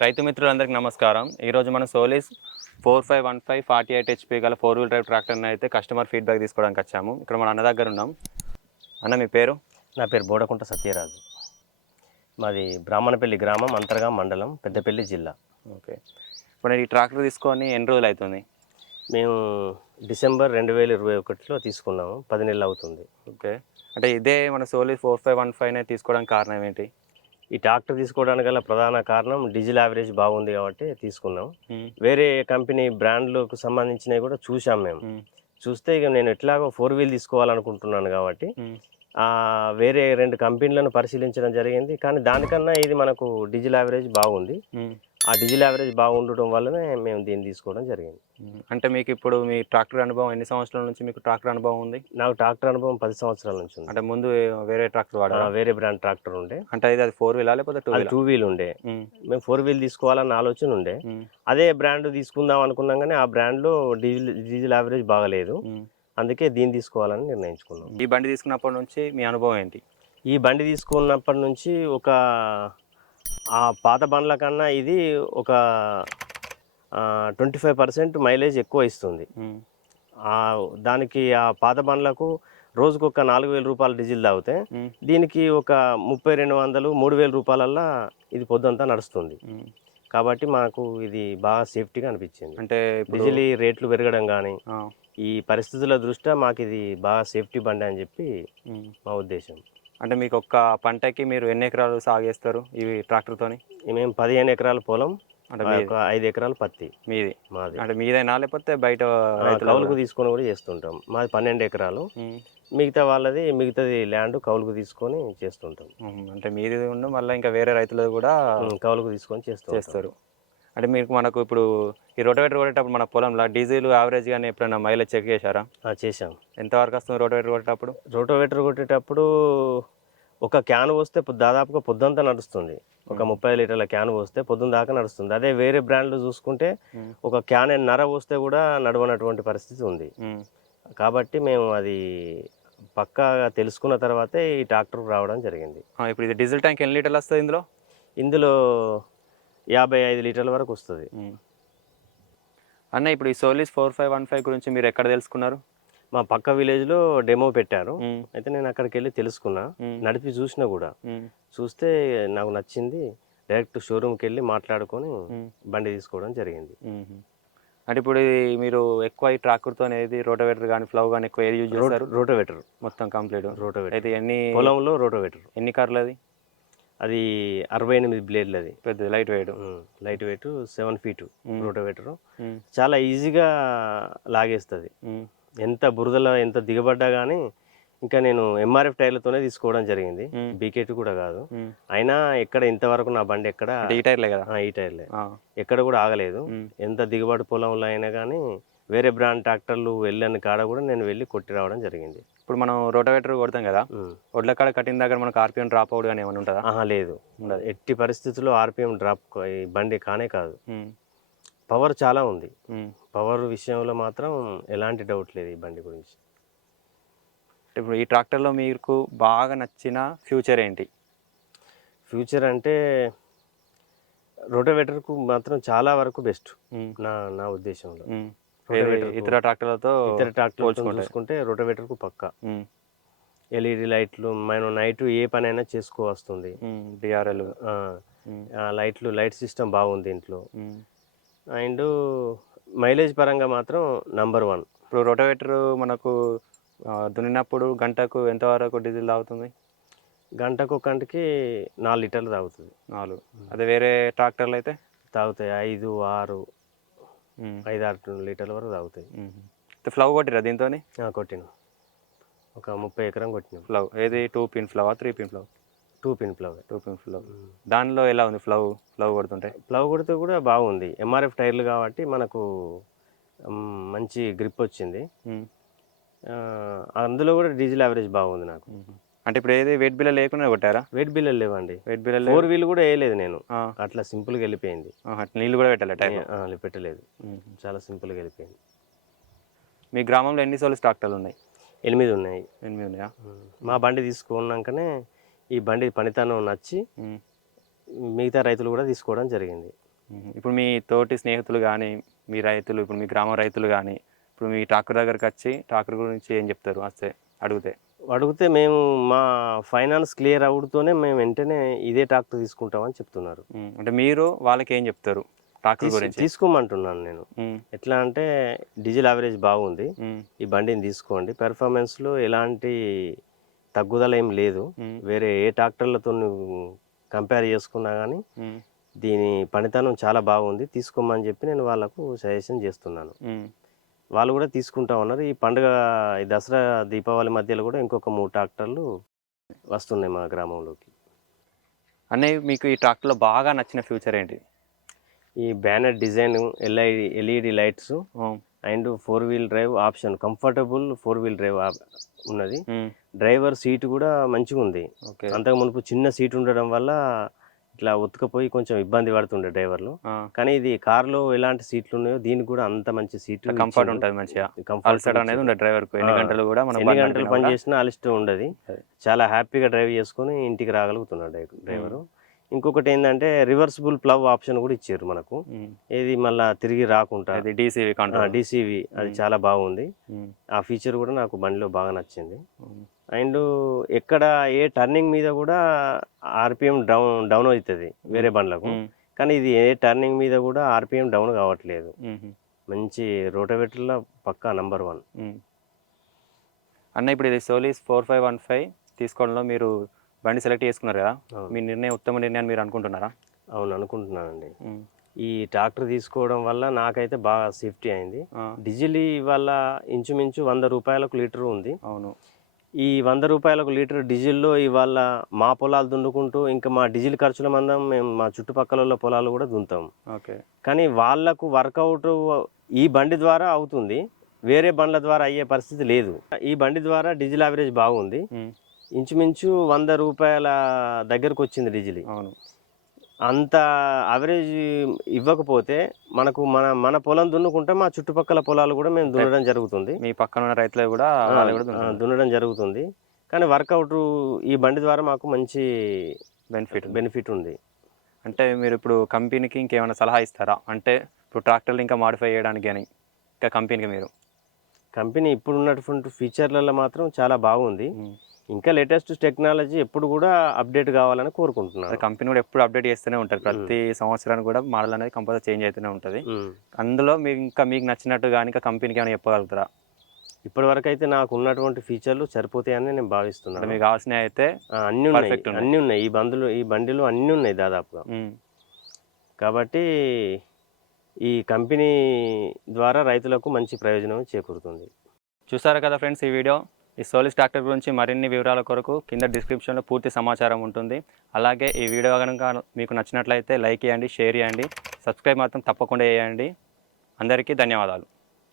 రైతు మిత్రులందరికీ నమస్కారం. ఈరోజు మనం సోలిస్ 4515 48 HP గల 4-wheel drive ట్రాక్టర్ని అయితే కస్టమర్ ఫీడ్బ్యాక్ తీసుకోవడానికి వచ్చాము. ఇక్కడ మన అన్న దగ్గర ఉన్నాం. అన్న మీ పేరు? నా పేరు బోడకుంట సత్యరాజు. మాది బ్రాహ్మణపల్లి గ్రామం, అంతర్గా మండలం, పెద్దపల్లి జిల్లా. ఓకే, ఇప్పుడు ఈ ట్రాక్టర్ తీసుకొని ఎన్ని రోజులు అవుతుంది? మేము డిసెంబర్ 2021లో తీసుకున్నాము. 10 నెలలు అవుతుంది. ఓకే, అంటే ఇదే మన సోలిస్ 4515 తీసుకోవడానికి కారణం ఏంటి? ఈ ట్రాక్టర్ తీసుకోవడానికి గల ప్రధాన కారణం డీజిల్ యావరేజ్ బాగుంది కాబట్టి తీసుకున్నాం. వేరే కంపెనీ బ్రాండ్లకు సంబంధించినవి కూడా చూసాం మేము. చూస్తే ఇక నేను ఎట్లాగో 4-wheel తీసుకోవాలనుకుంటున్నాను కాబట్టి వేరే 2 కంపెనీలను పరిశీలించడం జరిగింది. కానీ దానికన్నా ఇది మనకు డీజిల్ యావరేజ్ బాగుంది. ఆ డీజిల్ యావరేజ్ బాగుండటం వల్లనే మేము దీన్ని తీసుకోవడం జరిగింది. అంటే మీకు ఇప్పుడు మీ ట్రాక్టర్ అనుభవం ఎన్ని సంవత్సరాల నుంచి మీకు ట్రాక్టర్ అనుభవం ఉంది? నాకు ట్రాక్టర్ అనుభవం 10 సంవత్సరాల నుంచి ఉంది. అంటే ముందు వేరే ట్రాక్టర్ వాడా? వేరే బ్రాండ్ ట్రాక్టర్ ఉండే. అంటే అది 4-wheel లేకపోతే 2-wheel ఉండే. మేము 4-wheel తీసుకోవాలన్న ఆలోచన ఉండే. అదే బ్రాండ్ తీసుకుందాం అనుకున్నాం కానీ ఆ బ్రాండ్లో డీజిల్ యావరేజ్ బాగలేదు. అందుకే దీన్ని తీసుకోవాలని నిర్ణయించుకున్నాం. ఈ బండి తీసుకున్నప్పటి నుంచి మీ అనుభవం ఏంటి? ఈ బండి తీసుకున్నప్పటి నుంచి ఆ పాత బండ్ల కన్నా ఇది ఒక 25% మైలేజ్ ఎక్కువ ఇస్తుంది. దానికి ఆ పాత బండ్లకు రోజుకు ఒక 4,000 రూపాయలు డీజిల్ తాగితే దీనికి ఒక 3,200 3,000 రూపాయలల్లా ఇది పొద్దుంతా నడుస్తుంది. కాబట్టి మాకు ఇది బాగా సేఫ్టీగా అనిపించింది. అంటే డీజిల్ రేట్లు పెరగడం కానీ ఈ పరిస్థితుల దృష్ట్యా మాకు ఇది బాగా సేఫ్టీ బండి అని చెప్పి మా ఉద్దేశం. అంటే మీకు ఒక్క పంటకి మీరు ఎన్ని ఎకరాలు సాగేస్తారు ఈ ట్రాక్టర్తోని? మేము 15 ఎకరాల పొలం, అంటే 5 ఎకరాలు పత్తి. మాది అంటే మీదైనా లేకపోతే బయట కౌలుకు తీసుకొని కూడా చేస్తుంటాం. మాది 12 ఎకరాలు. మిగతాది ల్యాండ్ కౌలుకు తీసుకొని చేస్తుంటాం. అంటే మీది ఉండి మళ్ళీ ఇంకా వేరే రైతులు కూడా కౌలుకు తీసుకొని చేస్తారు. అంటే మనకు ఇప్పుడు ఈ రోటోవేటర్ కొట్టేటప్పుడు మన పొలంలో డీజిల్ యావరేజ్ కానీ ఎప్పుడైనా మైలేజ్ చెక్ చేశారా? చేసాం. ఎంతవరకు వస్తుంది రోటోవేటర్ కొట్టేటప్పుడు? రోటోవేటర్ కొట్టేటప్పుడు ఒక క్యాన్ పోస్తే దాదాపుగా పొద్దుంతా నడుస్తుంది. ఒక 30 లీటర్ల క్యాన్ పోస్తే పొద్దున్న దాకా నడుస్తుంది. అదే వేరే బ్రాండ్లు చూసుకుంటే ఒక క్యాన్ నర పోస్తే కూడా నడవనటువంటి పరిస్థితి ఉంది. కాబట్టి మేము అది పక్కాగా తెలుసుకున్న తర్వాతే ఈ ట్రాక్టర్ రావడం జరిగింది. ఇప్పుడు ఇది డీజిల్ ట్యాంక్ ఎన్ని లీటర్లు వస్తుంది ఇందులో 55 లీటర్ల వరకు వస్తుంది. అన్న, ఇప్పుడు ఈ సోలిస్ 4515 గురించి మీరు ఎక్కడ తెలుసుకున్నారు? మా పక్క విలేజ్లో డెమో పెట్టారు. అయితే నేను అక్కడికి వెళ్ళి తెలుసుకున్నా, నడిపి చూసినా కూడా. చూస్తే నాకు నచ్చింది. డైరెక్ట్ షోరూమ్కి వెళ్ళి మాట్లాడుకొని బండి తీసుకోవడం జరిగింది. అంటే ఇప్పుడు మీరు ఎక్కువ ఈ ట్రాక్టర్తో అనేది రోటోవేటర్ కానీ ఫ్లవ్ కానీ ఎక్కువ ఏది యూజ్ చేస్తారు? రోటోవేటర్ మొత్తం కంప్లీట్ రోటోవేటర్. అయితే పొలంలో రోటోవేటర్. ఎన్ని కార్లు అది 68 బ్లేడ్లు. అది పెద్ద లైట్ వెయిట్ 7 ఫీట్ రోటోవేటర్. చాలా ఈజీగా లాగేస్తుంది. ఎంత బురదలో ఎంత దిగబడ్డా కానీ. ఇంకా నేను MRF టైర్లతోనే తీసుకోవడం జరిగింది, బీకేట్ కూడా కాదు. అయినా ఎక్కడ ఇంతవరకు నా బండి ఎక్కడ ఈ టైర్లే కదా, ఈ టైర్లే ఎక్కడ కూడా ఆగలేదు. ఎంత దిగుబడి పొలంలో అయినా కానీ వేరే బ్రాండ్ ట్రాక్టర్లు వెళ్ళని కాడ కూడా నేను వెళ్ళి కొట్టి రావడం జరిగింది. ఇప్పుడు మనం రోటోవేటర్ కొడతాం కదా, ఒడ్ల కాడ కట్టిన దగ్గర మనకు RPM డ్రాప్ అవుట్ కానీ ఏమైనా ఉంటుందా? లేదు, ఎట్టి పరిస్థితుల్లో RPM డ్రాప్ ఈ బండి కానే కాదు. పవర్ చాలా ఉంది. పవర్ విషయంలో మాత్రం ఎలాంటి డౌట్ లేదు ఈ బండి గురించి. ఇప్పుడు ఈ ట్రాక్టర్లో మీకు బాగా నచ్చిన ఫ్యూచర్ ఏంటి? ఫ్యూచర్ అంటే రోటోవేటర్కు మాత్రం చాలా వరకు బెస్ట్ నా ఉద్దేశంలో. ఇతర ట్రాక్టర్లతో చూసుకుంటే రోటోవేటర్కు పక్కా. LED లైట్లు, మనం నైట్ ఏ పనైనా చేసుకోవస్తుంది. DRL లైట్ సిస్టమ్ బాగుంది దీంట్లో. అండ్ మైలేజ్ పరంగా మాత్రం నంబర్ 1. ఇప్పుడు రోటోవేటర్ మనకు దున్నినప్పుడు గంటకు ఎంతవరకు డీజిల్ తాగుతుంది? గంటకు కంటికి 4 లీటర్లు తాగుతుంది. 4. అదే వేరే ట్రాక్టర్లు అయితే తాగుతాయి 5, 6, 5-6 లీటర్ల వరకు తాగుతాయి. ఫ్లవ్ కొట్టిరా దీంతో? కొట్టినాం, ఒక 30 ఎకరం కొట్టినాం. ఫ్లవ్ ఏది 2 పిన్ ఫ్లవా 3 పిన్ ఫ్లవ్? 2 పిన్ ఫ్లవ్. 2 పిన్ ఫ్లవ్. దానిలో ఎలా ఉంది ఫ్లవ్ కొడుతుంటే? ఫ్లవ్ కొడితే కూడా బాగుంది. ఎంఆర్ఎఫ్ టైర్లు కాబట్టి మనకు మంచి గ్రిప్ వచ్చింది. అందులో కూడా డీజిల్ యావరేజ్ బాగుంది నాకు. అంటే ఇప్పుడు ఏది వెయిట్ బిల్ల లేకుండా కొట్టారా? వెయిట్ బిల్లలు లేవండి. వెయిట్ బిల్ల 4 వీల్ కూడా వేయలేదు నేను, అట్లా సింపుల్గా వెళ్ళిపోయింది. నీళ్ళు కూడా పెట్టాలి టైర్? పెట్టలేదు, చాలా సింపుల్గా వెళ్ళిపోయింది. మీ గ్రామంలో ఎన్ని సోలిస్ ట్రాక్టర్లు ఉన్నాయి? 8 ఉన్నాయి. 8 ఉన్నాయా? మా బండి తీసుకున్నాకనే ఈ బండి పనితనం నచ్చి మిగతా రైతులు కూడా తీసుకోవడం జరిగింది. ఇప్పుడు మీ తోటి స్నేహితులు కానీ మీ రైతులు, ఇప్పుడు మీ గ్రామ రైతులు కానీ ఇప్పుడు మీ ట్రాక్టర్ దగ్గరకు వచ్చి ట్రాక్టర్ గురించి ఏం చెప్తారు వస్తే అడిగితే మేము మా ఫైనాన్స్ క్లియర్ అవుడుతోనే మేము వెంటనే ఇదే ట్రాక్టర్ తీసుకుంటామని చెప్తున్నారు. అంటే మీరు వాళ్ళకి ఏం చెప్తారు ట్రాక్టర్ గురించి? తీసుకోమంటున్నాను నేను. ఎట్లా అంటే డీజిల్ యావరేజ్ బాగుంది, ఈ బండిని తీసుకోండి, పెర్ఫార్మెన్స్లో ఎలాంటి తగ్గుదల ఏం లేదు, వేరే ఏ ట్రాక్టర్లతో కంపేర్ చేసుకున్నా కానీ దీని పనితనం చాలా బాగుంది, తీసుకోమని చెప్పి నేను వాళ్ళకు సజెషన్ చేస్తున్నాను. వాళ్ళు కూడా తీసుకుంటా ఉన్నారు. ఈ పండుగ, ఈ దసరా దీపావళి మధ్యలో కూడా ఇంకొక 3 ట్రాక్టర్లు వస్తున్నాయి మా గ్రామంలోకి. అన్నయ్య, మీకు ఈ ట్రాక్టర్లో బాగా నచ్చిన ఫ్యూచర్ ఏంటి? ఈ banner design, LED lights and 4 wheel drive option, comfortable 4 wheel drive ఉన్నది. డ్రైవర్ సీట్ కూడా మంచిగా ఉంది. అంతకు మునుపు చిన్న సీట్ ఉండడం వల్ల ఇట్లా ఉతకపోయి కొంచెం ఇబ్బంది పడుతుండే డ్రైవర్లు. కానీ ఇది కార్లో ఎలాంటి సీట్లు ఉన్నాయో దీనికి కూడా అంత మంచి సీట్లు, కంఫర్ట్ ఉంటుంది మంచిగా. కంఫర్ట్ అనేది ఉండదు డ్రైవర్కు. ఎన్ని గంటలు పని చేసినా అలిష్టం ఉండదు. చాలా హ్యాపీగా డ్రైవ్ చేసుకుని ఇంటికి రాగలుగుతున్నాడు డ్రైవరు. ఇంకొకటి ఏంటంటే రివర్సిబుల్ ప్లవ్ ఆప్షన్ కూడా ఇచ్చారు మనకు, ఏది మళ్ళీ తిరిగి రాకుండా డీసీవీ, అది చాలా బాగుంది. ఆ ఫీచర్ కూడా నాకు బండిలో బాగా నచ్చింది. అండ్ ఎక్కడ ఏ టర్నింగ్ మీద కూడా ఆర్పిఎం డౌన్ అవుతుంది వేరే బండ్లకు, కానీ ఇది ఏ టర్నింగ్ మీద కూడా ఆర్పిఎం డౌన్ కావట్లేదు. మంచి రోటోవేటర్లో పక్కా నంబర్ 1. అన్న, ఇప్పుడు ఇది సోలిస్ 4515 తీసుకోవడంలో మీరు బండి సెలెక్ట్ చేసుకున్నారు కదా, మీ నిర్ణయం ఉత్తమ నిర్ణయాన్ని మీరు అనుకుంటున్నారా? అవును, అనుకుంటున్నానండి. ఈ ట్రాక్టర్ తీసుకోవడం వల్ల నాకైతే బాగా సేఫ్టీ అయింది. డీజిల్ ఇవాళ ఇంచుమించు 100 రూపాయలకు లీటర్ ఉంది. అవును. ఈ 100 రూపాయలకు లీటర్ డీజిల్లో ఇవాళ మా పొలాలు దున్నుకుంటూ ఇంకా మా డీజిల్ ఖర్చుల మందం మేము మా చుట్టుపక్కల పొలాలు కూడా దున్నుతాం. కానీ వాళ్లకు వర్కౌట్ ఈ బండి ద్వారా అవుతుంది, వేరే బండ్ల ద్వారా అయ్యే పరిస్థితి లేదు. ఈ బండి ద్వారా డీజిల్ యావరేజ్ బాగుంది. ఇంచుమించు 100 రూపాయల దగ్గరకు వచ్చింది డీజిల్. అవును. అంత యావరేజ్ ఇవ్వకపోతే మనకు మన పొలం దున్నుకుంటే మా చుట్టుపక్కల పొలాలు కూడా మేము దున్నడం జరుగుతుంది. మీ పక్కన ఉన్న రైతులు కూడా దున్నడం జరుగుతుంది. కానీ వర్కౌట్ ఈ బండి ద్వారా మాకు మంచి బెనిఫిట్ ఉంది. అంటే మీరు ఇప్పుడు కంపెనీకి ఇంకేమైనా సలహా ఇస్తారా? అంటే ఇప్పుడు ట్రాక్టర్లు ఇంకా మాడిఫై చేయడానికి కానీ ఇంకా కంపెనీ ఇప్పుడు ఉన్నటువంటి ఫీచర్లలో మాత్రం చాలా బాగుంది. ఇంకా లేటెస్ట్ టెక్నాలజీ ఎప్పుడు కూడా అప్డేట్ కావాలని కోరుకుంటున్నాను. కంపెనీ కూడా ఎప్పుడు అప్డేట్ చేస్తూనే ఉంటుంది. ప్రతి సంవత్సరానికి కూడా మోడల్ అనేది కంపల్సరీ చేంజ్ అవుతూనే ఉంటుంది. అందులో మీకు నచ్చినట్టు కానీ ఇంకా కంపెనీకి ఏమైనా చెప్పగలుగుతారా? ఇప్పటి వరకు అయితే నాకు ఉన్నటువంటి ఫీచర్లు సరిపోతాయని నేను భావిస్తున్నాను. మీకు కావాల్సినవి అయితే అన్నీ ఉన్నాయి. ఈ బండిలో అన్నీ ఉన్నాయి దాదాపుగా. కాబట్టి ఈ కంపెనీ ద్వారా రైతులకు మంచి ప్రయోజనం చేకూరుతుంది. చూసారు కదా ఫ్రెండ్స్ ఈ వీడియో. ఈ సోలిస్ ట్రాక్టర్ గురించి మరిన్ని వివరాల కొరకు కింద డిస్క్రిప్షన్లో పూర్తి సమాచారం ఉంటుంది. అలాగే ఈ వీడియో కనుక మీకు నచ్చినట్లయితే లైక్ చేయండి, షేర్ చేయండి, సబ్స్క్రైబ్ మాత్రం తప్పకుండా చేయండి. అందరికీ ధన్యవాదాలు.